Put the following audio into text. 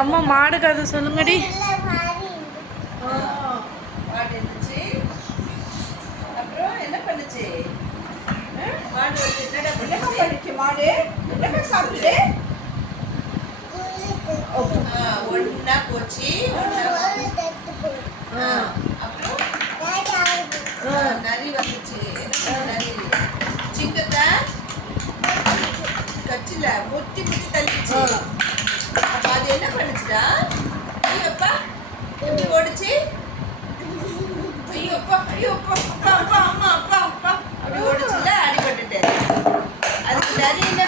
அம்மா மாடு கதை சொல்லுங்கடி. மாடு இருந்துச்சு. அப்புறம் என்ன பண்ணுச்சு? மாடு வந்து என்னடா பண்ணுச்சு? மாடு என்ன சாப்பிடுது? ஒன்னா போச்சு. அப்புறம் நரி வந்துச்சு. நரி சிங்கத்தை கச்சில முட்டி முட்டி தள்ளிச்சு. அப்ப அது என்ன பண்ணுச்சுடா? ஐயோப்பா எப்படி ஓடுச்சு? ஐயோப்பா ஐயோப்பா அப்பா அப்பா அம்மா அப்பா அப்பா அப்படி ஓடுச்சுல, அடிபட்டுட்டு. அதுக்கு நரி என்ன